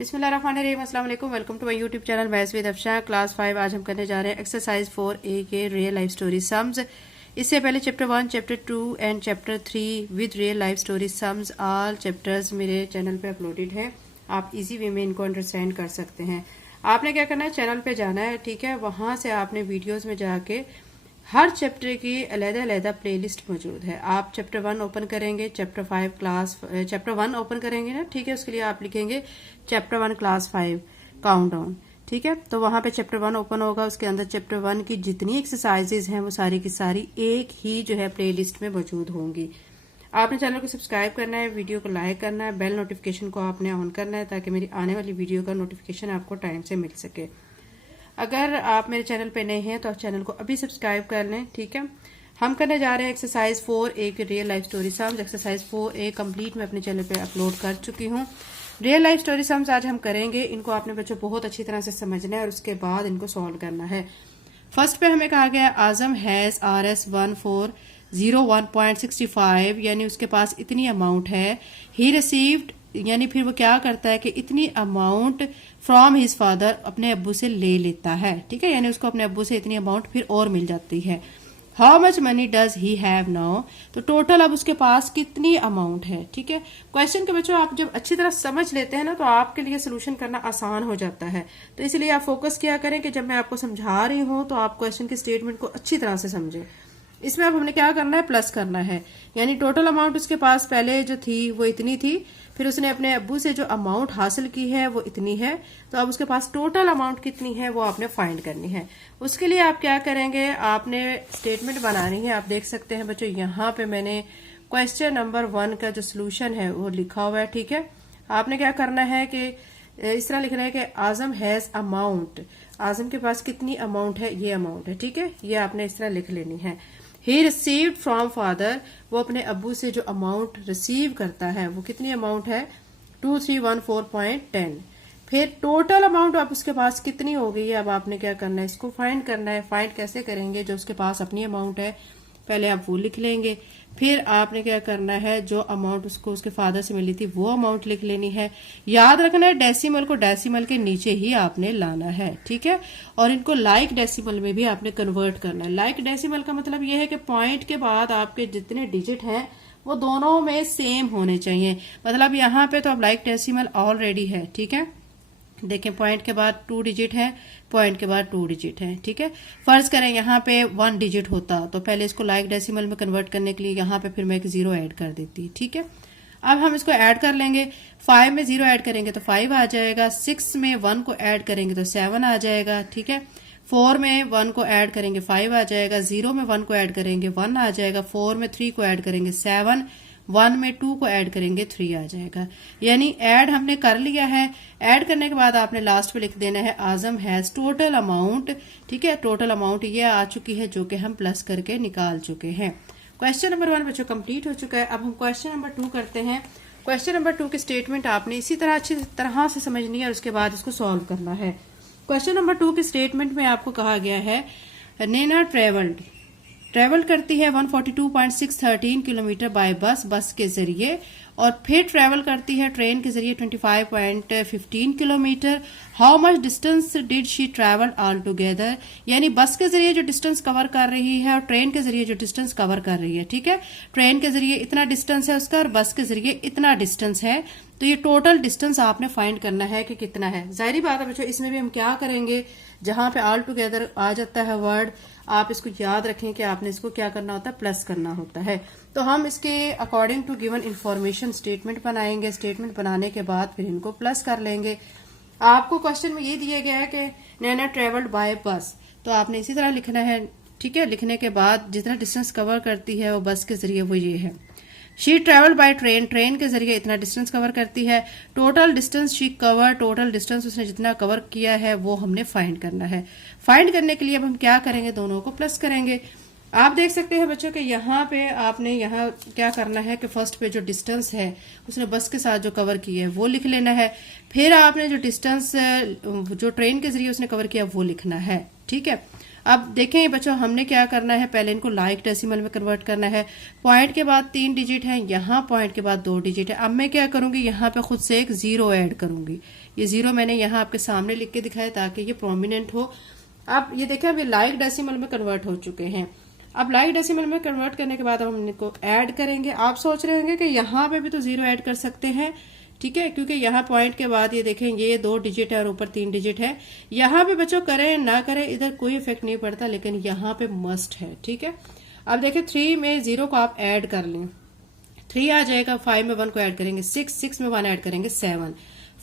बिस्मिल्लाहिर्रहमानिर्रहीम, अस्सलाम वालेकुम। Welcome to my YouTube channel maths with Afsha. Class 5 आज हम करने जा रहे हैं एक्सरसाइज 4A के रियल लाइफ स्टोरी सम्स। इससे पहले chapter 1, chapter 2 and chapter 3 with real life story sums all chapters मेरे चैनल पे अपलोडेड हैं। आप इजी वे में इनको अंडरस्टैंड कर सकते हैं। आपने क्या करना है, चैनल पे जाना है, ठीक है। वहां से आपने वीडियोज में जाके हर चैप्टर की अलग-अलग प्लेलिस्ट मौजूद है। आप चैप्टर 1 ओपन करेंगे, चैप्टर 1 ओपन करेंगे ना, ठीक है। उसके लिए आप लिखेंगे चैप्टर 1 क्लास 5 काउंटडाउन, ठीक है। तो वहां पे चैप्टर 1 ओपन होगा, उसके अंदर चैप्टर 1 की जितनी एक्सरसाइजेज हैं वो सारी की सारी एक ही जो है प्लेलिस्ट में मौजूद होंगी। आपने चैनल को सब्सक्राइब करना है, वीडियो को लाइक करना है, बेल नोटिफिकेशन को आपने ऑन करना है ताकि मेरी आने वाली वीडियो का नोटिफिकेशन आपको टाइम से मिल सके। अगर आप मेरे चैनल पे नए हैं तो आप चैनल को अभी सब्सक्राइब कर लें, ठीक है। हम करने जा रहे हैं एक्सरसाइज 4A की real life story sums. Exercise 4A complete मैं अपने चैनल पे अपलोड कर चुकी हूँ। रियल लाइफ स्टोरी सम्स आज हम करेंगे। इनको आपने बच्चों बहुत अच्छी तरह से समझना है और उसके बाद इनको सॉल्व करना है। फर्स्ट पे हमें कहा गया आजम हैज RS 1401.65 यानी उसके पास इतनी अमाउंट है। ही रिसीव्ड यानी फिर वो क्या करता है कि इतनी अमाउंट फ्रॉम हिज फादर अपने अब्बू से ले लेता है, ठीक है। यानी उसको अपने अब्बू से इतनी अमाउंट फिर और मिल जाती है। How much money does he have now, तो टोटल अब उसके पास कितनी अमाउंट है, ठीक है। क्वेश्चन के बच्चों आप जब अच्छी तरह समझ लेते हैं ना तो आपके लिए सोल्यूशन करना आसान हो जाता है। तो इसलिए आप फोकस किया करें कि जब मैं आपको समझा रही हूं तो आप क्वेश्चन के स्टेटमेंट को अच्छी तरह से समझें। इसमें अब हमने क्या करना है, प्लस करना है। यानी टोटल अमाउंट उसके पास पहले जो थी वो इतनी थी, फिर उसने अपने अब्बू से जो अमाउंट हासिल की है वो इतनी है, तो अब उसके पास टोटल अमाउंट कितनी है वो आपने फाइंड करनी है। उसके लिए आप क्या करेंगे, आपने स्टेटमेंट बनानी है। आप देख सकते हैं बच्चों यहाँ पे मैंने क्वेश्चन नंबर 1 का जो सोल्यूशन है वो लिखा हुआ है, ठीक है। आपने क्या करना है कि इस तरह लिखना है कि आजम हैज अमाउंट, आजम के पास कितनी अमाउंट है, ये अमाउंट है, ठीक है। ये आपने इस तरह लिख लेनी है। ही रिसीव्ड फ्रॉम फादर, वो अपने अब्बू से जो अमाउंट रिसीव करता है वो कितनी अमाउंट है, 2314.10। फिर टोटल अमाउंट अब उसके पास कितनी हो गई है, अब आपने क्या करना है, इसको फाइंड करना है। फाइंड कैसे करेंगे, जो उसके पास अपनी अमाउंट है पहले आप वो लिख लेंगे, फिर आपने क्या करना है, जो अमाउंट उसको उसके फादर से मिली थी वो अमाउंट लिख लेनी है। याद रखना है डेसिमल को डेसिमल के नीचे ही आपने लाना है, ठीक है। और इनको लाइक डेसिमल में भी आपने कन्वर्ट करना है। लाइक डेसिमल का मतलब ये है कि पॉइंट के बाद आपके जितने डिजिट हैं वो दोनों में सेम होने चाहिए। मतलब यहाँ पे तो अब लाइक डेसिमल ऑलरेडी है, ठीक है। देखें पॉइंट के बाद 2 डिजिट है, पॉइंट के बाद 2 डिजिट है, ठीक है। फर्ज करें यहाँ पे 1 डिजिट होता तो पहले इसको लाइक डेसिमल में कन्वर्ट करने के लिए यहाँ पे फिर मैं एक 0 ऐड कर देती, ठीक है। अब हम इसको ऐड कर लेंगे। 5 में 0 ऐड करेंगे तो 5 आ जाएगा, 6 में 1 को ऐड करेंगे तो 7 आ जाएगा, ठीक है। 4 में 1 को ऐड करेंगे 5 आ जाएगा, 0 में 1 को ऐड करेंगे 1 आ जाएगा, 4 में 3 को ऐड करेंगे 7, 1 में 2 को ऐड करेंगे 3 आ जाएगा। यानी ऐड हमने कर लिया है। ऐड करने के बाद आपने लास्ट में लिख देना है आजम हैज टोटल अमाउंट, ठीक है। टोटल अमाउंट ये आ चुकी है जो कि हम प्लस करके निकाल चुके हैं। क्वेश्चन नंबर 1 बच्चों कंप्लीट हो चुका है। अब हम क्वेश्चन नंबर 2 करते हैं। क्वेश्चन नंबर 2 की स्टेटमेंट आपने इसी तरह अच्छी तरह से समझनी है और उसके बाद इसको सॉल्व करना है। क्वेश्चन नंबर 2 की स्टेटमेंट में आपको कहा गया है नैना ट्रेवल करती है 142.613 किलोमीटर बाय बस के जरिए, और फिर ट्रेवल करती है ट्रेन के जरिए 25.15 kilometre. How much distance did she travel all together, यानी बस के जरिए जो डिस्टेंस कवर कर रही है और ट्रेन के जरिए जो डिस्टेंस कवर कर रही है, ठीक है। ट्रेन के जरिए इतना डिस्टेंस है उसका और बस के जरिए इतना डिस्टेंस है, तो ये टोटल डिस्टेंस आपने फाइंड करना है कि कितना है। जाहिर बात है बच्चों, इसमें भी हम क्या करेंगे, जहां पे ऑल टुगेदर आ जाता है वर्ड, आप इसको याद रखें कि आपने इसको क्या करना होता है, प्लस करना होता है। तो हम इसके according to given information statement बनाएंगे। स्टेटमेंट बनाने के बाद फिर इनको प्लस कर लेंगे। आपको क्वेश्चन में ये दिया गया है कि नैना ट्रेवल्ड बाय बस, तो आपने इसी तरह लिखना है, ठीक है। लिखने के बाद जितना डिस्टेंस कवर करती है वो बस के जरिए वो ये है। She travel by train, train के जरिए इतना डिस्टेंस कवर करती है। Total distance she cover, total distance उसने जितना कवर किया है वो हमने फाइंड करना है। फाइंड करने के लिए अब हम क्या करेंगे, दोनों को प्लस करेंगे। आप देख सकते हैं बच्चों के यहाँ पे आपने यहाँ क्या करना है कि फर्स्ट पे जो डिस्टेंस है उसने बस के साथ जो कवर की है वो लिख लेना है। फिर आपने जो डिस्टेंस जो ट्रेन के जरिए उसने कवर किया वो लिखना है, ठीक है। अब देखें बच्चों हमने क्या करना है, पहले इनको लाइक डेसिमल में कन्वर्ट करना है। पॉइंट के बाद 3 डिजिट है, यहाँ पॉइंट के बाद 2 डिजिट है। अब मैं क्या करूंगी, यहाँ पे खुद से एक 0 ऐड करूंगी। ये 0 मैंने यहाँ आपके सामने लिख के दिखाया ताकि ये प्रोमिनेंट हो। अब ये देखें अभी लाइक डेसिमल में कन्वर्ट हो चुके हैं। अब लाइक डेसिमल में कन्वर्ट करने के बाद अब हम इनको ऐड करेंगे। आप सोच रहे होंगे कि यहाँ पे भी तो 0 ऐड कर सकते हैं, ठीक है, क्योंकि यहाँ पॉइंट के बाद ये देखें ये 2 डिजिट है और ऊपर 3 डिजिट है। यहाँ पे बच्चों करें ना करें इधर कोई इफेक्ट नहीं पड़ता, लेकिन यहाँ पे मस्ट है, ठीक है। अब देखें 3 में 0 को आप ऐड कर लें, 3 आ जाएगा, 5 में 1 को ऐड करेंगे 6 में 1 ऐड करेंगे 7,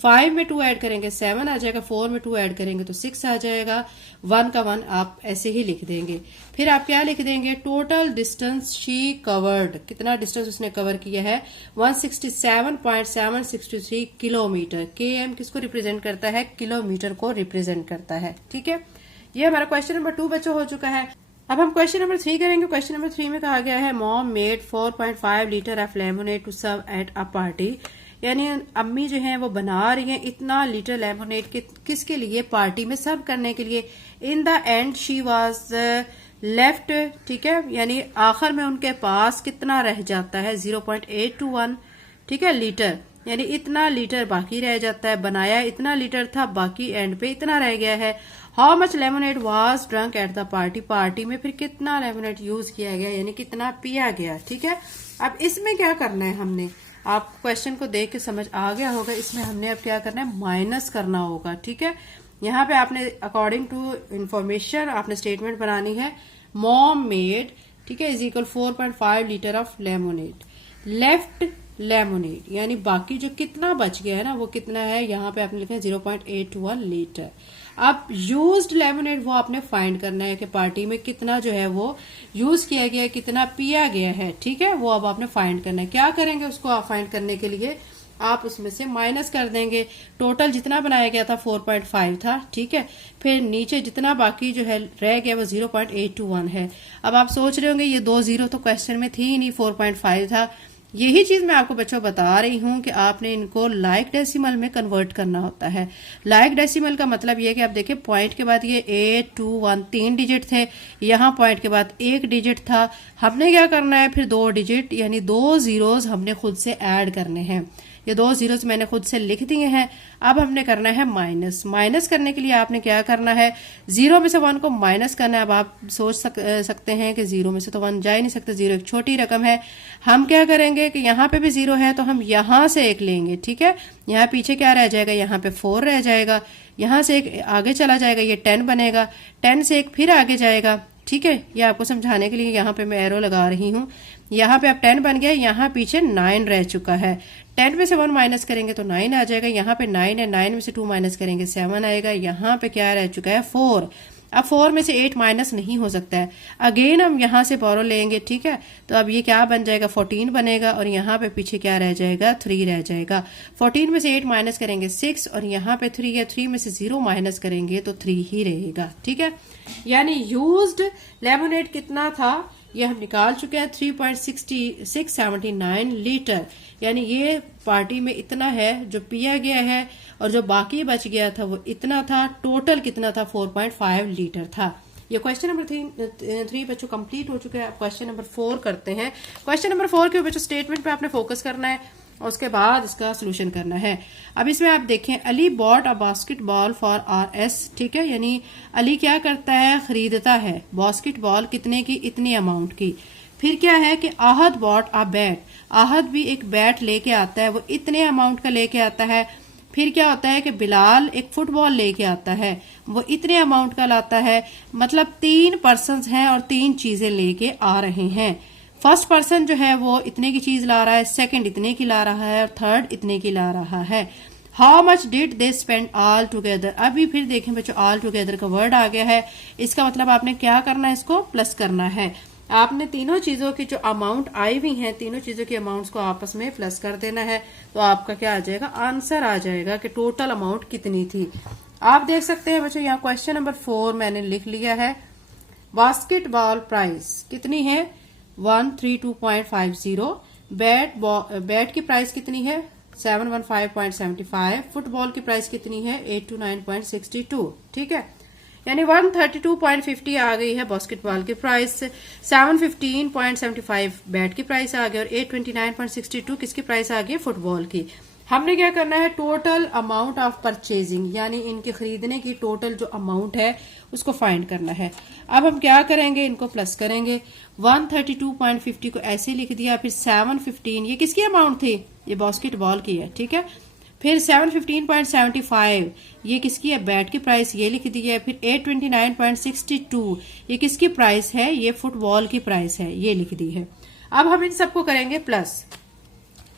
5 में 2 ऐड करेंगे 7 आ जाएगा, 4 में 2 ऐड करेंगे तो 6 आ जाएगा, 1 का 1 आप ऐसे ही लिख देंगे। फिर आप क्या लिख देंगे, टोटल डिस्टेंस शी कवर्ड, कितना डिस्टेंस उसने कवर किया है 167.763 किलोमीटर। km किसको रिप्रेजेंट करता है, किलोमीटर को रिप्रेजेंट करता है, ठीक है। ये हमारा क्वेश्चन नंबर 2 बच्चों हो चुका है। अब हम क्वेश्चन नंबर 3 करेंगे। क्वेश्चन नंबर 3 में कहा गया है mom made 4.5 litre of lemonade to serve at a party, यानी अम्मी जो है वो बना रही हैं इतना लीटर लेमोनेड किसके लिए, पार्टी में सर्व करने के लिए। In the end she was left, ठीक है, यानी आखिर में उनके पास कितना रह जाता है 0.821, ठीक है, लीटर, यानी इतना लीटर बाकी रह जाता है। बनाया इतना लीटर था, बाकी एंड पे इतना रह गया है। How much lemonade was drunk at the party, party में फिर कितना लेमोनेड यूज किया गया, यानी कितना पिया गया, ठीक है। अब इसमें क्या करना है हमने, आप क्वेश्चन को देख के समझ आ गया होगा, इसमें हमने अब क्या करना है, माइनस करना होगा, ठीक है। यहाँ पे आपने अकॉर्डिंग टू इंफॉर्मेशन आपने स्टेटमेंट बनानी है। मॉम मेड, ठीक है, is equal 4.5 litre of lemonade, left lemonade, यानी बाकी जो कितना बच गया है ना वो कितना है, यहाँ पे आपने लिखा है 0.81 लीटर। अब यूज्ड लेमोनेड वो आपने फाइंड करना है कि पार्टी में कितना जो है वो यूज किया गया है, कितना पिया गया है, ठीक है, वो अब आपने फाइंड करना है। क्या करेंगे उसको आप फाइंड करने के लिए, आप उसमें से माइनस कर देंगे। टोटल जितना बनाया गया था 4.5 था, ठीक है, फिर नीचे जितना बाकी जो है रह गया वो 0.821 है। अब आप सोच रहे होंगे ये 2 0 तो क्वेश्चन में थी ही नहीं, 4.5 था। यही चीज मैं आपको बच्चों बता रही हूं कि आपने इनको लाइक डेसिमल में कन्वर्ट करना होता है। लाइक डेसिमल का मतलब ये है कि आप देखिए पॉइंट के बाद ये 8 2 1 3 डिजिट थे, यहाँ पॉइंट के बाद 1 डिजिट था। हमने क्या करना है फिर 2 डिजिट यानी 2 जीरोस हमने खुद से ऐड करने हैं। ये 2 जीरोस मैंने खुद से लिख दिए हैं। अब हमने करना है माइनस। माइनस करने के लिए आपने क्या करना है, 0 में से 1 को माइनस करना है। अब आप सोच सकते हैं कि 0 में से तो 1 जा ही नहीं सकता, 0 एक छोटी रकम है। हम क्या करेंगे कि यहाँ पे भी 0 है तो हम यहाँ से 1 लेंगे, ठीक है। यहाँ पीछे क्या रह जाएगा, यहाँ पे 4 रह जाएगा, यहाँ से 1 आगे चला जाएगा, ये 10 बनेगा, 10 से 1 फिर आगे जाएगा, ठीक है। ये आपको समझाने के लिए यहाँ पे मैं एरो लगा रही हूँ। यहाँ पे अब 10 बन गया, यहाँ पीछे 9 रह चुका है। 10 में से 1 माइनस करेंगे तो 9 आ जाएगा, यहाँ पे 9 है, 9 में से 2 माइनस करेंगे 7 आएगा, यहाँ पे क्या रह चुका है 4। अब 4 में से 8 माइनस नहीं हो सकता है, अगेन हम यहाँ से बोरो लेंगे, ठीक है। तो अब ये क्या बन जाएगा 14 बनेगा और यहाँ पे पीछे क्या रह जाएगा 3 रह जाएगा। 14 में से 8 माइनस करेंगे 6 और यहाँ पे 3 है, 3 में से 0 माइनस करेंगे तो 3 ही रहेगा, ठीक है। यानी यूज्ड लेमोनेड कितना था ये हम निकाल चुके हैं 3.679 लीटर, यानी ये पार्टी में इतना है जो पिया गया है और जो बाकी बच गया था वो इतना था। टोटल कितना था 4.5 लीटर था। ये क्वेश्चन नंबर 3 बच्चों कंप्लीट हो चुका है। अब क्वेश्चन नंबर 4 करते हैं। क्वेश्चन नंबर 4 के बच्चों स्टेटमेंट पे आपने फोकस करना है और उसके बाद इसका सोल्यूशन करना है। अब इसमें आप देखें Ali bought a basketball for RS, ठीक है, यानी अली क्या करता है खरीदता है बास्केटबॉल कितने की, इतनी अमाउंट की। फिर क्या है कि Ahad bought a bat, Ahad भी एक बैट लेके आता है, वो इतने अमाउंट का लेके आता है। फिर क्या होता है कि बिलाल एक फुटबॉल लेके आता है, वो इतने अमाउंट का लाता है। मतलब 3 पर्सन्स हैं और 3 चीजें लेके आ रहे हैं। फर्स्ट पर्सन जो है वो इतने की चीज ला रहा है, सेकंड इतने की ला रहा है और थर्ड इतने की ला रहा है। How much did they spend all together. अभी फिर देखें बच्चों ऑल टुगेदर का वर्ड आ गया है, इसका मतलब आपने क्या करना है, इसको प्लस करना है। आपने तीनों चीजों की जो अमाउंट आई हुई हैं, तीनों चीजों की अमाउंट्स को आपस में प्लस कर देना है, तो आपका क्या आ जाएगा, आंसर आ जाएगा कि टोटल अमाउंट कितनी थी। आप देख सकते हैं बच्चों यहाँ क्वेश्चन नंबर 4 मैंने लिख लिया है। बास्केटबॉल प्राइस कितनी है 132.50। बैट की प्राइस कितनी है 715.75। फुटबॉल की प्राइस कितनी है 829.62, ठीक है। यानी 132.50 आ गई है बास्केटबॉल की प्राइस, 715.75 बैट की प्राइस आ गई और 829.62 किसकी प्राइस आ गई फुटबॉल की। हमने क्या करना है, टोटल अमाउंट ऑफ परचेजिंग यानी इनके खरीदने की टोटल जो अमाउंट है उसको फाइंड करना है। अब हम क्या करेंगे, इनको प्लस करेंगे। 132.50 को ऐसे लिख दिया, फिर 715 ये किसकी अमाउंट थी, ये बास्केटबॉल की है, ठीक है। फिर 715.75 ये किसकी है, बैट की प्राइस, ये लिख दी है। फिर 829.62 ये किसकी प्राइस है, ये फुटबॉल की प्राइस है, ये लिख दी है। अब हम इन सबको करेंगे प्लस।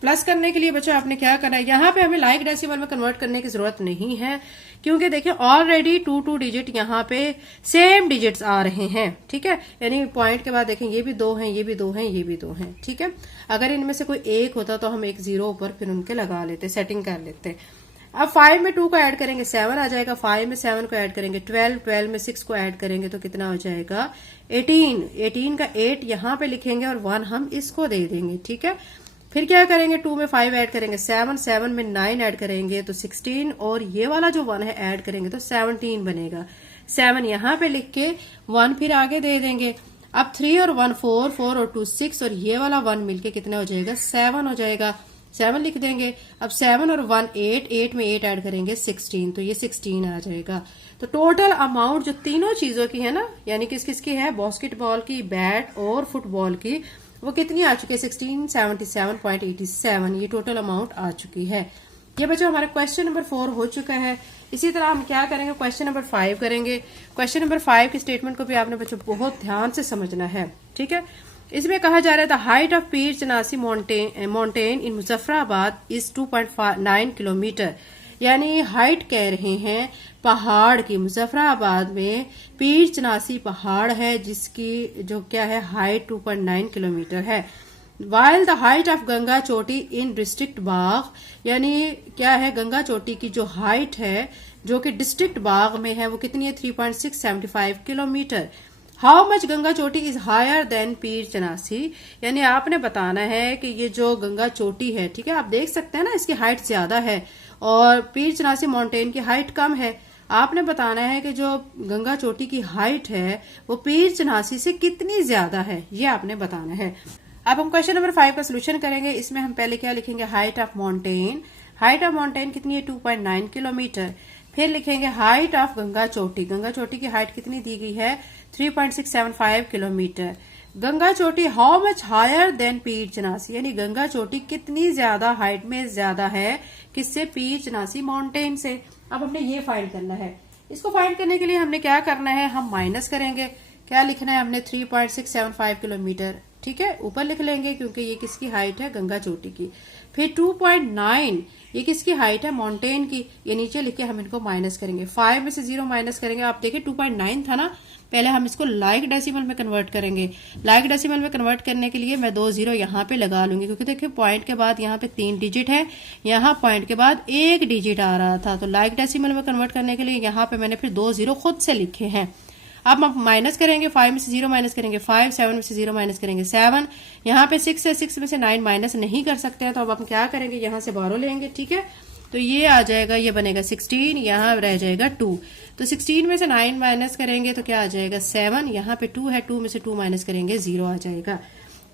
प्लस करने के लिए बच्चों आपने क्या करना है, यहाँ पे हमें लाइक डेसिमल में कन्वर्ट करने की जरूरत नहीं है, क्योंकि देखिए ऑलरेडी 2 डिजिट यहाँ पे सेम डिजिट्स आ रहे हैं, ठीक है। यानी पॉइंट के बाद देखें ये भी 2 हैं, ये भी 2 हैं, ये भी 2 हैं, ठीक है। अगर इनमें से कोई एक होता तो हम एक 0 ऊपर फिर उनके लगा लेते, सेटिंग कर लेते। अब 5 में 2 को ऐड करेंगे 7 आ जाएगा, 5 में 7 को ऐड करेंगे 12, 12 में 6 को ऐड करेंगे तो कितना हो जाएगा 18, 18 का 8 यहाँ पे लिखेंगे और 1 हम इसको दे देंगे, ठीक है। फिर क्या करेंगे, 2 में 5 ऐड करेंगे 7, 7 में 9 ऐड करेंगे तो 16 और ये वाला जो 1 है ऐड करेंगे तो 17 बनेगा। 7 यहाँ पे लिख के 1 फिर आगे दे देंगे। अब 3 और 1 4, 4 और 2 6 और ये वाला 1 मिलके कितना हो जाएगा 7 हो जाएगा, 7 लिख देंगे। अब 7 और 1 8, 8 में 8 ऐड करेंगे 16 तो ये 16 आ जाएगा। तो टोटल अमाउंट जो तीनों चीजों की है ना, यानी किस किस की है, बास्केटबॉल की, बैट और फुटबॉल की, वो कितनी आ चुकी है 1677.87, ये टोटल अमाउंट आ चुकी है। ये बच्चों हमारा क्वेश्चन नंबर 4 हो चुका है। इसी तरह हम क्या करेंगे, क्वेश्चन नंबर 5 करेंगे। क्वेश्चन नंबर 5 की स्टेटमेंट को भी आपने बच्चों बहुत ध्यान से समझना है, ठीक है। इसमें कहा जा रहा है the height of Pir Chinasi mountain in Muzaffarabad is 2.9 kilometre, यानी हाइट कह रहे हैं पहाड़ की, मुजफ्फराबाद में पीर चनासी पहाड़ है जिसकी जो क्या है हाइट 2.9 किलोमीटर है। While the height of Ganga चोटी इन डिस्ट्रिक्ट बाग, यानी क्या है, गंगा चोटी की जो हाइट है जो कि डिस्ट्रिक्ट बाग में है वो कितनी है 3.675 किलोमीटर। हाउ मच गंगा चोटी इज हायर देन पीर चनासी, यानी आपने बताना है कि ये जो गंगा चोटी है, ठीक है, आप देख सकते हैं ना इसकी हाइट ज्यादा है और पीर चनासी माउंटेन की हाइट कम है। आपने बताना है कि जो गंगा चोटी की हाइट है वो पीर चनासी से कितनी ज्यादा है, ये आपने बताना है। अब हम क्वेश्चन नंबर 5 का सोल्यूशन करेंगे। इसमें हम पहले क्या लिखेंगे, height of mountain, height of mountain कितनी है 2.9 किलोमीटर। फिर लिखेंगे हाइट ऑफ गंगा चोटी, गंगा चोटी की हाइट कितनी दी गई है 3.675 किलोमीटर। गंगा चोटी हाउ मच हायर देन पीर चनासी, यानी गंगा चोटी कितनी ज्यादा हाइट में ज्यादा है किससे, पीर चनासी माउंटेन से। अब हमने ये फाइंड करना है। इसको फाइंड करने के लिए हमने क्या करना है, हम माइनस करेंगे। क्या लिखना है हमने 3.675 किलोमीटर, ठीक है, ऊपर लिख लेंगे क्योंकि ये किसकी हाइट है, गंगा चोटी की। फिर 2.9 ये किसकी हाइट है, माउंटेन की, ये नीचे लिख के हम इनको माइनस करेंगे। 5 में से 0 माइनस करेंगे, आप देखिए 2.9 था ना, पहले हम इसको लाइक डेसिमल में कन्वर्ट करेंगे। लाइक डेसिमल में कन्वर्ट करने के लिए मैं 2 0 यहाँ पे लगा लूंगी, क्योंकि देखिए पॉइंट के बाद यहाँ पे 3 डिजिट है, यहाँ पॉइंट के बाद 1 डिजिट आ रहा था, तो लाइक डेसिमल में कन्वर्ट करने के लिए यहाँ पे मैंने फिर 2 0 खुद से लिखे हैं। अब हम माइनस करेंगे, 5 में से 0 माइनस करेंगे 5, 7 में से 0 माइनस करेंगे 7, यहाँ पे 6 है, 6 में से 9 माइनस नहीं कर सकते हैं, तो अब हम क्या करेंगे, यहाँ से बारो लेंगे, ठीक है। तो ये आ जाएगा, ये बनेगा 16, यहाँ रह जाएगा 2, तो 16 में से 9 माइनस करेंगे तो क्या आ जाएगा 7, यहाँ पे 2 है, 2 में से 2 माइनस करेंगे 0 आ जाएगा।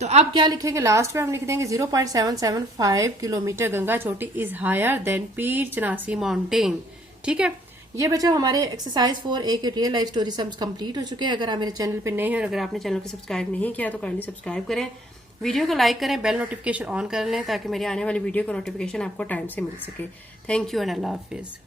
तो अब क्या लिखेंगे, लास्ट में हम लिख देंगे 0.775 किलोमीटर गंगा चोटी is higher than Pir Chinasi mountain, ठीक है। ये बच्चों हमारे एक्सरसाइज 4A के real life story sums complete हो चुके हैं। अगर आप मेरे चैनल पे नए हैं और अगर आपने चैनल को सब्सक्राइब नहीं किया तो काइंडली सब्सक्राइब करें, वीडियो को लाइक करें, बेल नोटिफिकेशन ऑन कर लें ताकि मेरी आने वाली वीडियो का नोटिफिकेशन आपको टाइम से मिल सके। Thank you and Allah Hafiz.